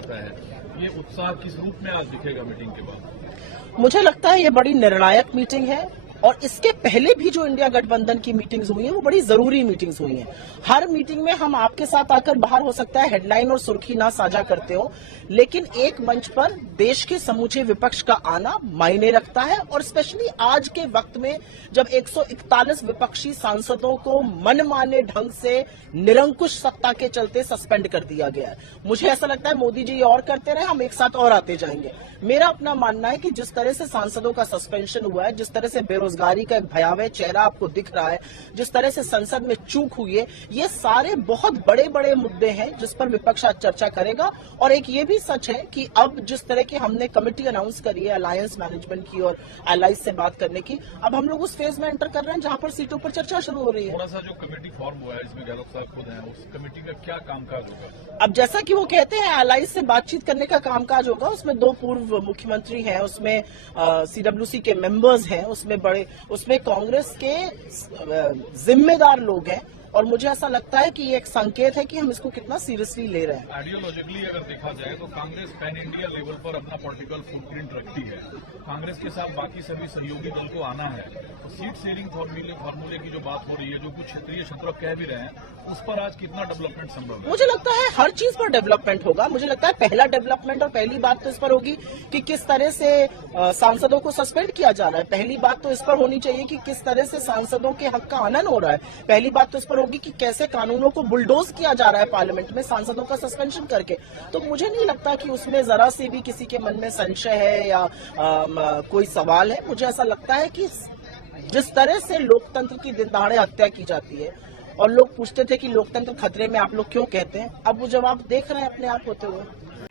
दिखाता है। ये उत्साह किस रूप में आज दिखेगा मीटिंग के बाद? मुझे लगता है ये बड़ी निर्णायक मीटिंग है और इसके पहले भी जो इंडिया गठबंधन की मीटिंग्स हुई हैं वो बड़ी जरूरी मीटिंग्स हुई हैं। हर मीटिंग में हम आपके साथ आकर बाहर हो सकता है हेडलाइन और सुर्खी ना साझा करते हो, लेकिन एक मंच पर देश के समूचे विपक्ष का आना मायने रखता है और स्पेशली आज के वक्त में जब 141 विपक्षी सांसदों को मनमाने ढंग से निरंकुश सत्ता के चलते सस्पेंड कर दिया गया है। मुझे ऐसा लगता है मोदी जी और करते रहे, हम एक साथ और आते जाएंगे। मेरा अपना मानना है कि जिस तरह से सांसदों का सस्पेंशन हुआ है, जिस तरह से बेरोजगारी का एक भयावह चेहरा आपको दिख रहा है, जिस तरह से संसद में चूक हुई है, ये सारे बहुत बड़े बड़े मुद्दे हैं जिस पर विपक्ष आज चर्चा करेगा। और एक ये भी सच है कि अब जिस तरह की हमने कमेटी अनाउंस करी है अलायंस मैनेजमेंट की और एलाइज से बात करने की, अब हम लोग उस फेज में एंटर कर रहे हैं जहां पर सीटों पर चर्चा शुरू हो रही है। थोड़ा सा जो कमेटी फॉर्म हुआ है इसमें गहलोत साहब खुद हैं, उस कमेटी का क्या कामकाज होगा? अब जैसा कि वो कहते हैं एलाइज से बातचीत करने का कामकाज होगा, उसमें 2 पूर्व मुख्यमंत्री हैं, उसमें सीडब्ल्यूसी के मेंबर्स हैं, उसमें कांग्रेस के जिम्मेदार लोग हैं और मुझे ऐसा लगता है कि ये एक संकेत है कि हम इसको कितना सीरियसली ले रहे हैं। आइडियोलॉजिकली अगर देखा जाए तो कांग्रेस पैन इंडिया लेवल पर अपना पॉलिटिकल फुटप्रिंट रखती है। कांग्रेस के साथ बाकी सभी सहयोगी दल को आना है तो सीट शेयरिंग फॉर्मूले की जो बात हो रही है, जो कुछ क्षेत्रीय क्षेत्र कह भी रहे हैं, उस पर आज कितना डेवलपमेंट संभव है? मुझे लगता है हर चीज पर डेवलपमेंट होगा। मुझे लगता है पहला डेवलपमेंट और पहली बात तो इस पर होगी कि किस तरह से सांसदों को सस्पेंड किया जा रहा है। पहली बात तो इस पर होनी चाहिए कि किस तरह से सांसदों के हक का हनन हो रहा है। पहली बात तो इस पर होगी कि कैसे कानूनों को बुलडोज किया जा रहा है पार्लियामेंट में सांसदों का सस्पेंशन करके। तो मुझे नहीं लगता कि उसमें जरा से भी किसी के मन में संशय है या कोई सवाल है। मुझे ऐसा लगता है कि जिस तरह से लोकतंत्र की दिन दहाड़े हत्या की जाती है और लोग पूछते थे कि लोकतंत्र खतरे में आप लोग क्यों कहते हैं, अब वो जवाब देख रहे हैं अपने आप होते हुए।